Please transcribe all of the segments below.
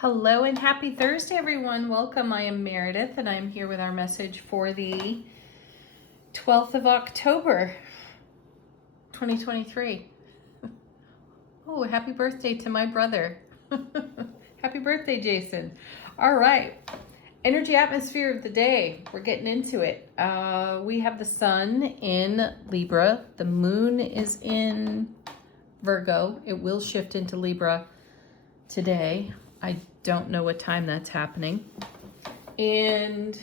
Hello and happy Thursday, everyone. Welcome. I am Meredith, and I'm here with our message for the 12th of October, 2023. Oh, happy birthday to my brother. Happy birthday, Jason. All right. Energy atmosphere of the day. We're getting into it. We have the sun in Libra. The moon is in Virgo. It will shift into Libra today. I don't know what time that's happening. And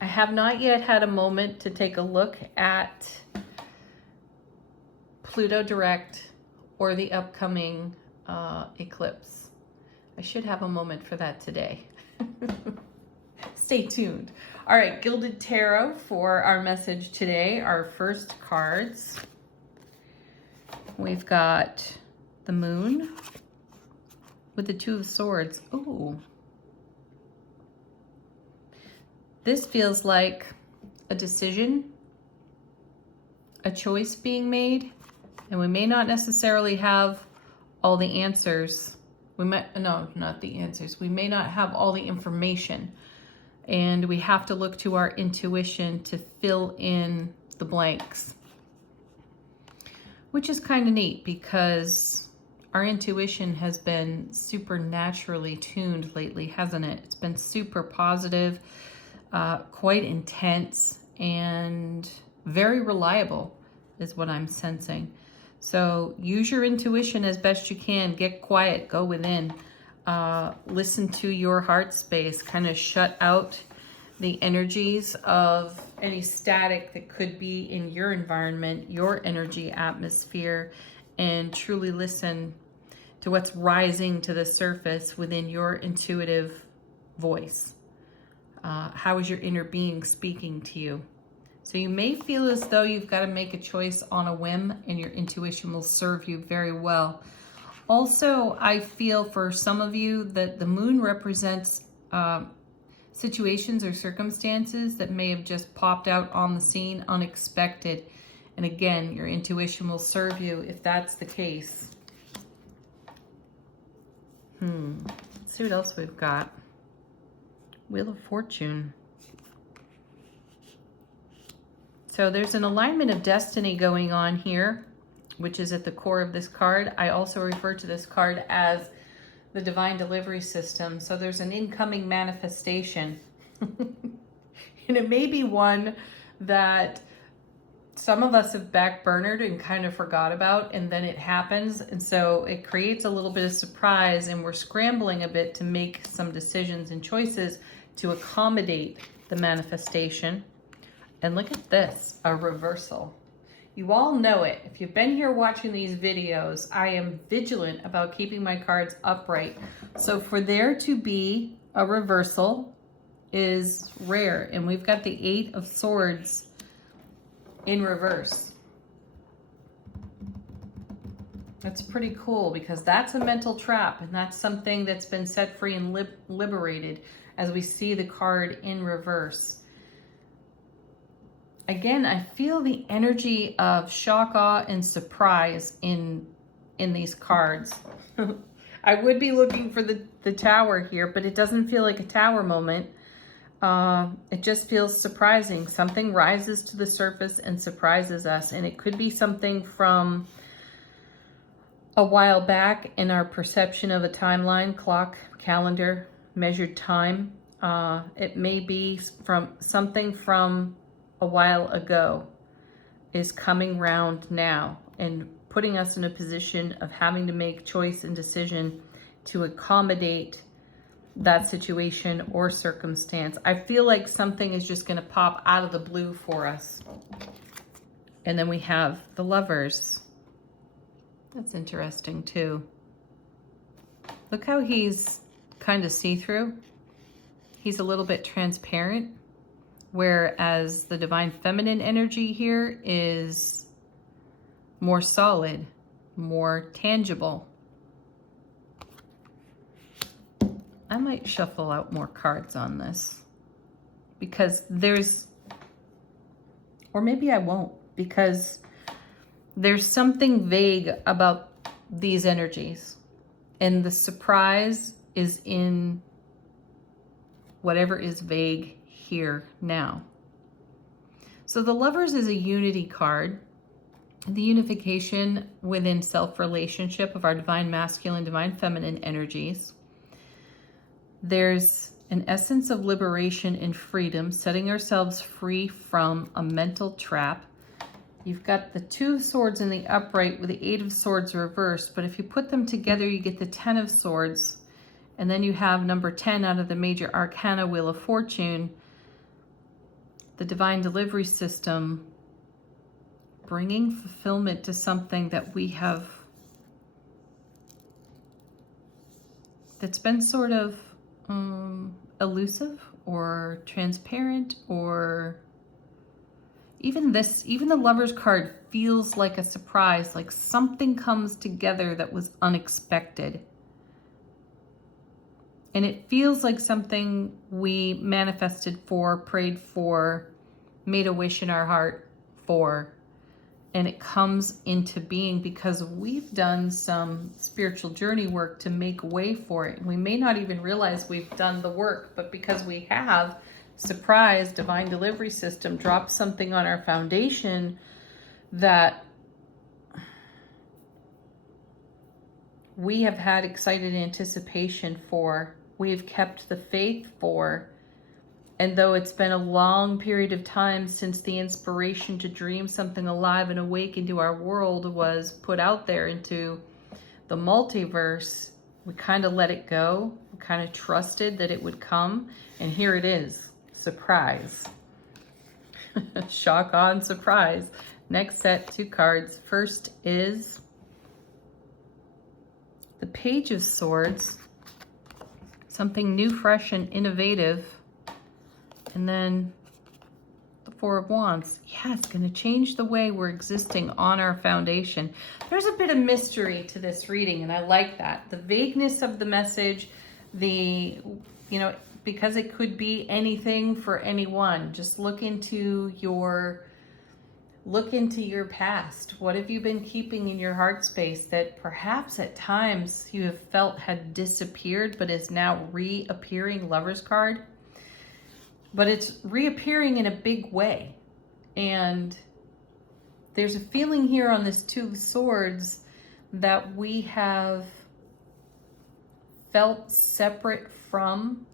I have not yet had a moment to take a look at Pluto direct or the upcoming eclipse. I should have a moment for that today. Stay tuned. All right, Gilded Tarot for our message today. Our first cards. We've got the moon with the Two of Swords. Ooh. This feels like a decision, a choice being made, and we may not necessarily have all the answers. We might, no, not the answers. We may not have all the information, and we have to look to our intuition to fill in the blanks, which is kind of neat because our intuition has been supernaturally tuned lately, hasn't it? It's been super positive, quite intense, and very reliable is what I'm sensing. So use your intuition as best you can. Get quiet, go within, listen to your heart space, kind of shut out the energies of any static that could be in your environment, your energy atmosphere, and truly listen to what's rising to the surface within your intuitive voice. How is your inner being speaking to you? So you may feel as though you've got to make a choice on a whim, and your intuition will serve you very well. Also, I feel for some of you that the moon represents situations or circumstances that may have just popped out on the scene unexpected. And again, your intuition will serve you if that's the case. Let's see what else we've got. Wheel of Fortune. So there's an alignment of destiny going on here, which is at the core of this card. I also refer to this card as the divine delivery system. So there's an incoming manifestation. And it may be one that some of us have backburnered and kind of forgot about, and then it happens. And so it creates a little bit of surprise, and we're scrambling a bit to make some decisions and choices to accommodate the manifestation. And look at this, a reversal. You all know it. If you've been here watching these videos, I am vigilant about keeping my cards upright. So for there to be a reversal is rare. And we've got the Eight of Swords in reverse. That's pretty cool because that's a mental trap, and that's something that's been set free and liberated as we see the card in reverse. Again, I feel the energy of shock, awe, and surprise in these cards. I would be looking for the tower here, but it doesn't feel like a tower moment. It just feels surprising. Something rises to the surface and surprises us. And it could be something from a while back in our perception of a timeline, clock, calendar, measured time. It may be from something from a while ago is coming round now and putting us in a position of having to make choice and decision to accommodate that situation or circumstance. I feel like something is just going to pop out of the blue for us. And then we have the Lovers. That's interesting too. Look how he's kind of see-through. He's a little bit transparent, whereas the Divine Feminine energy here is more solid, more tangible. I might shuffle out more cards on this because there's, or maybe I won't, because there's something vague about these energies. And the surprise is in whatever is vague here now. So the Lovers is a unity card, the unification within self-relationship of our divine masculine, divine feminine energies. There's an essence of liberation and freedom, setting ourselves free from a mental trap. You've got the 2 of Swords in the upright with the 8 of Swords reversed, but if you put them together, you get the 10 of Swords. And then you have number 10 out of the major arcana, Wheel of Fortune, the divine delivery system, bringing fulfillment to something that we have, that's been sort of elusive or transparent, or even the Lovers card feels like a surprise, like something comes together that was unexpected. And it feels like something we manifested for, prayed for, made a wish in our heart for, and it comes into being because we've done some spiritual journey work to make way for it. We may not even realize we've done the work, but because we have, surprise, divine delivery system dropped something on our foundation that we have had excited anticipation for, we've kept the faith for. And though it's been a long period of time since the inspiration to dream something alive and awake into our world was put out there into the multiverse, we kind of let it go. We kind of trusted that it would come. And here it is. Surprise. Shock on surprise. Next set, 2 cards. First is the Page of Swords. Something new, fresh, and innovative. And then the 4 of Wands. Yeah, it's going to change the way we're existing on our foundation. There's a bit of mystery to this reading, and I like that. The vagueness of the message, because it could be anything for anyone. Just look into your past. What have you been keeping in your heart space that perhaps at times you have felt had disappeared but is now reappearing? Lovers card. But it's reappearing in a big way. And there's a feeling here on this 2 of Swords that we have felt separate from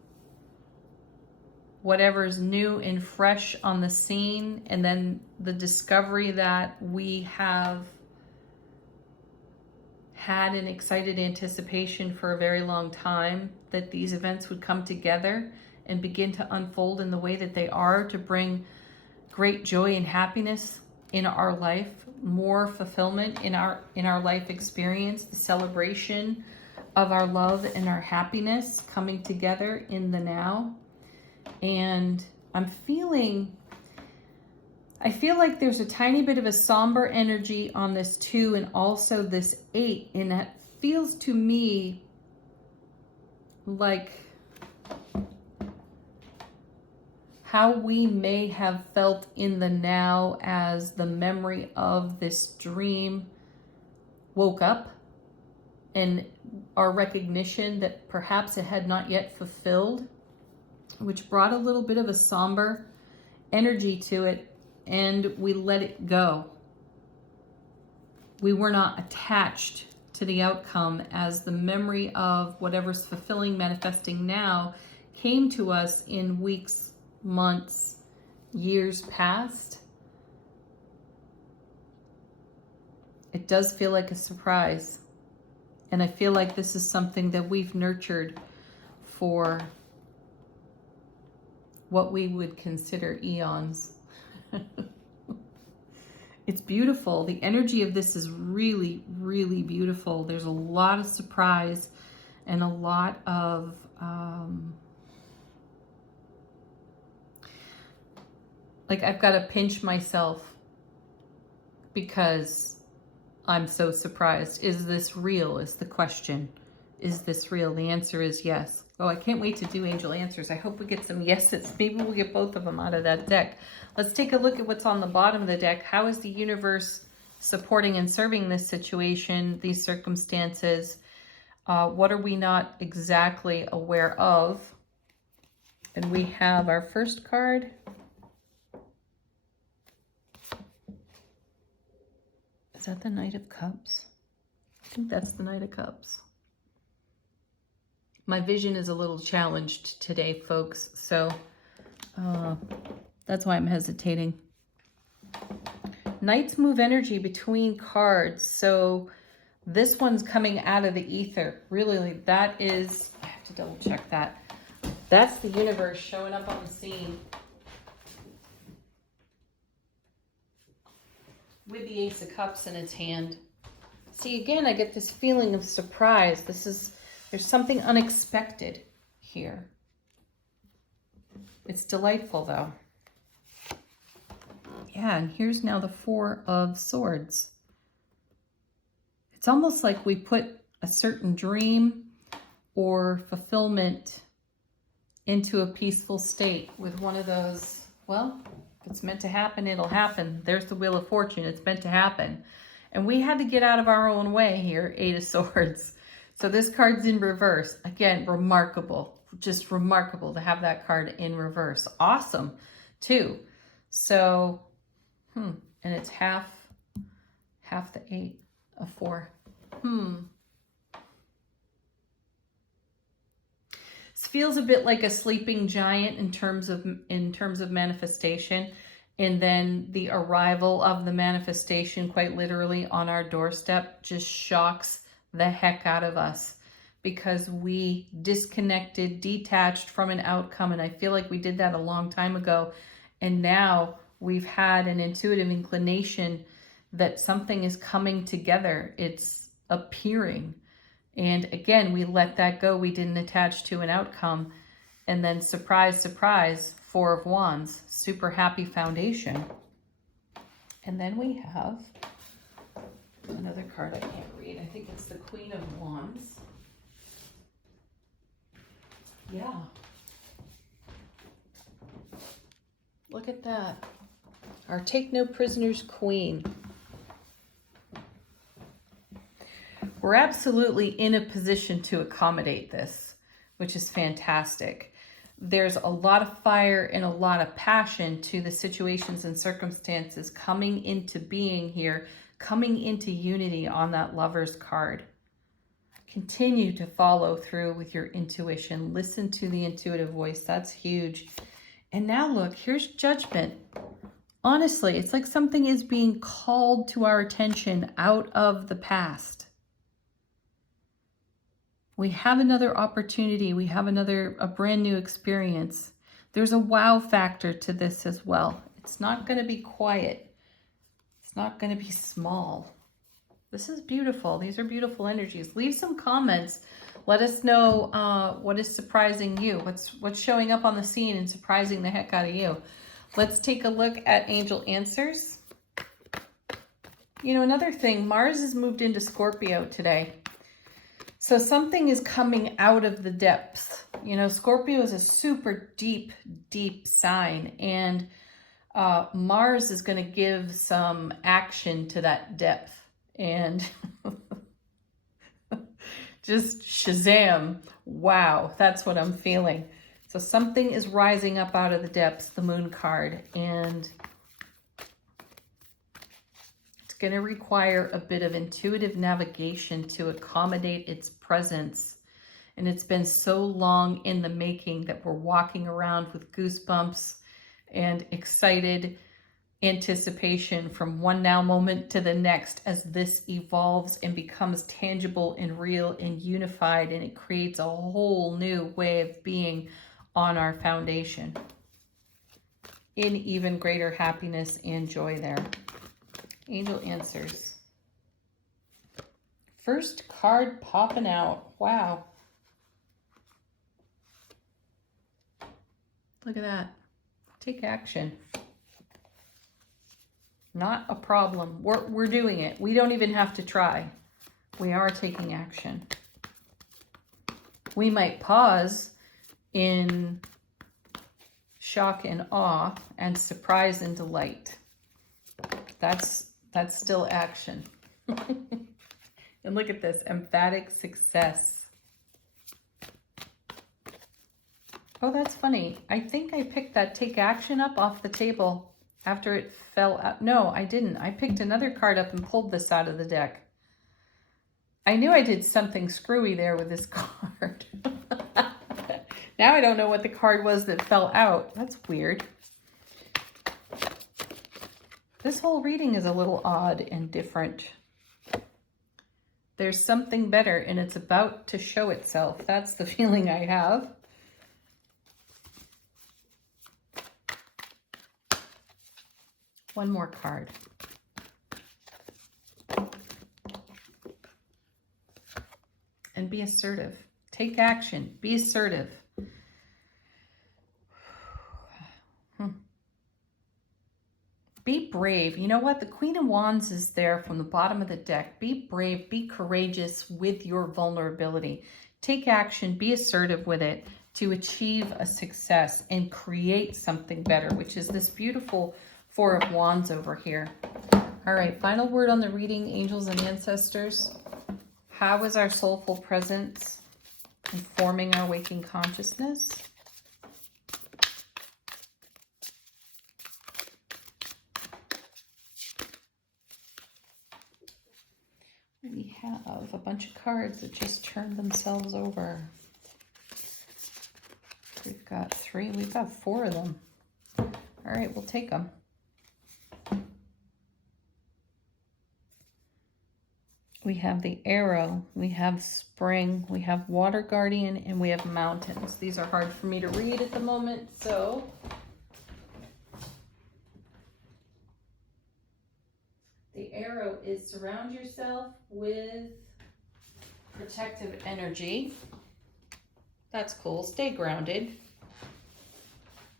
whatever's new and fresh on the scene, and then the discovery that we have had an excited anticipation for a very long time that these events would come together and begin to unfold in the way that they are, to bring great joy and happiness in our life, more fulfillment in our life experience, the celebration of our love and our happiness coming together in the now. And I feel like there's a tiny bit of a somber energy on this 2 and also this 8, and that feels to me like how we may have felt in the now as the memory of this dream woke up, and our recognition that perhaps it had not yet fulfilled, which brought a little bit of a somber energy to it, and we let it go. We were not attached to the outcome as the memory of whatever's fulfilling, manifesting now came to us in weeks, months, years past. It does feel like a surprise. And I feel like this is something that we've nurtured for what we would consider eons. It's beautiful. The energy of this is really, really beautiful. There's a lot of surprise and a lot of like I've got to pinch myself because I'm so surprised. Is this real? Is the question. Is this real? The answer is yes. Oh, I can't wait to do angel answers. I hope we get some yeses. Maybe we'll get both of them out of that deck. Let's take a look at what's on the bottom of the deck. How is the universe supporting and serving this situation, these circumstances? What are we not exactly aware of? And we have our first card. Is that the Knight of Cups? I think that's the Knight of Cups. My vision is a little challenged today, folks, so that's why I'm hesitating. Knights move energy between cards, so this one's coming out of the ether. Really, that is, I have to double check that. That's the universe showing up on the scene. With the Ace of Cups in its hand. See, again, I get this feeling of surprise. There's something unexpected here. It's delightful, though. Yeah, and here's now the Four of Swords. It's almost like we put a certain dream or fulfillment into a peaceful state with one of those, well, if it's meant to happen, it'll happen. There's the Wheel of Fortune. It's meant to happen. And we had to get out of our own way here, Eight of Swords. So this card's in reverse. Again, remarkable. Just remarkable to have that card in reverse. Awesome, too. So, and it's half the 8 of 4. This feels a bit like a sleeping giant in terms of manifestation, and then the arrival of the manifestation, quite literally on our doorstep, just shocks the heck out of us because we disconnected, detached from an outcome, and I feel like we did that a long time ago, and now we've had an intuitive inclination that something is coming together. It's appearing. And again, we let that go. We didn't attach to an outcome. And then surprise, surprise, Four of Wands, super happy foundation. And then we have another card I can't read. I think it's the Queen of Wands. Yeah. Look at that. Our Take No Prisoners Queen. We're absolutely in a position to accommodate this, which is fantastic. There's a lot of fire and a lot of passion to the situations and circumstances coming into being here, coming into unity on that Lover's card. Continue to follow through with your intuition. Listen to the intuitive voice. That's huge. And now look, here's Judgment. Honestly, it's like something is being called to our attention out of the past. We have another opportunity. We have a brand new experience. There's a wow factor to this as well. It's not going to be quiet. It's not going to be small. This is beautiful. These are beautiful energies. Leave some comments. Let us know what is surprising you. What's showing up on the scene and surprising the heck out of you. Let's take a look at angel answers. You know, another thing, Mars has moved into Scorpio today. So something is coming out of the depths. You know, Scorpio is a super deep, deep sign. And Mars is going to give some action to that depth. And just Shazam. Wow, that's what I'm feeling. So something is rising up out of the depths, the Moon card. And going to require a bit of intuitive navigation to accommodate its presence. And it's been so long in the making that we're walking around with goosebumps and excited anticipation from one now moment to the next as this evolves and becomes tangible and real and unified, and it creates a whole new way of being on our foundation in even greater happiness and joy there. Angel answers. First card popping out. Wow. Look at that. Take action. Not a problem. We're doing it. We don't even have to try. We are taking action. We might pause in shock and awe and surprise and delight. That's still action. And look at this, emphatic success. Oh, that's funny. I think I picked that take action up off the table after it fell out. No, I didn't. I picked another card up and pulled this out of the deck. I knew I did something screwy there with this card. Now I don't know what the card was that fell out. That's weird. This whole reading is a little odd and different. There's something better and it's about to show itself. That's the feeling I have. One more card. And be assertive. Take action. Be assertive. Be brave. You know what? The Queen of Wands is there from the bottom of the deck. Be brave. Be courageous with your vulnerability. Take action. Be assertive with it to achieve a success and create something better, which is this beautiful Four of Wands over here. All right, final word on the reading, angels and ancestors. How is our soulful presence informing our waking consciousness? We have a bunch of cards that just turned themselves over. We've got 3, we've got 4 of them. All right, we'll take them. We have the Arrow, we have Spring, we have Water Guardian, and we have Mountains. These are hard for me to read at the moment, so the Arrow is surround yourself with protective energy. That's cool. Stay grounded.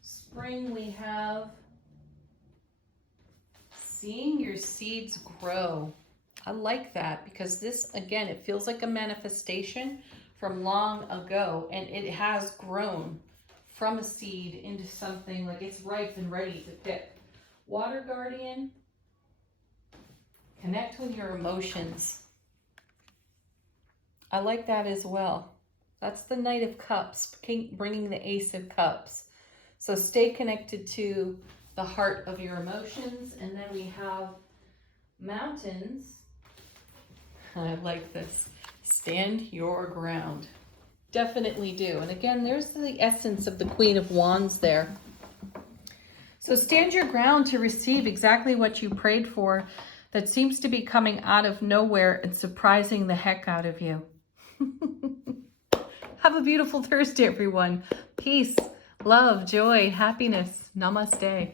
Spring, we have seeing your seeds grow. I like that because this, again, it feels like a manifestation from long ago, and it has grown from a seed into something like it's ripe and ready to pick. Water Guardian, connect with your emotions. I like that as well. That's the Knight of Cups, bringing the Ace of Cups. So stay connected to the heart of your emotions. And then we have Mountains. I like this. Stand your ground. Definitely do. And again, there's the essence of the Queen of Wands there. So stand your ground to receive exactly what you prayed for that seems to be coming out of nowhere and surprising the heck out of you. Have a beautiful Thursday, everyone. Peace, love, joy, happiness. Namaste.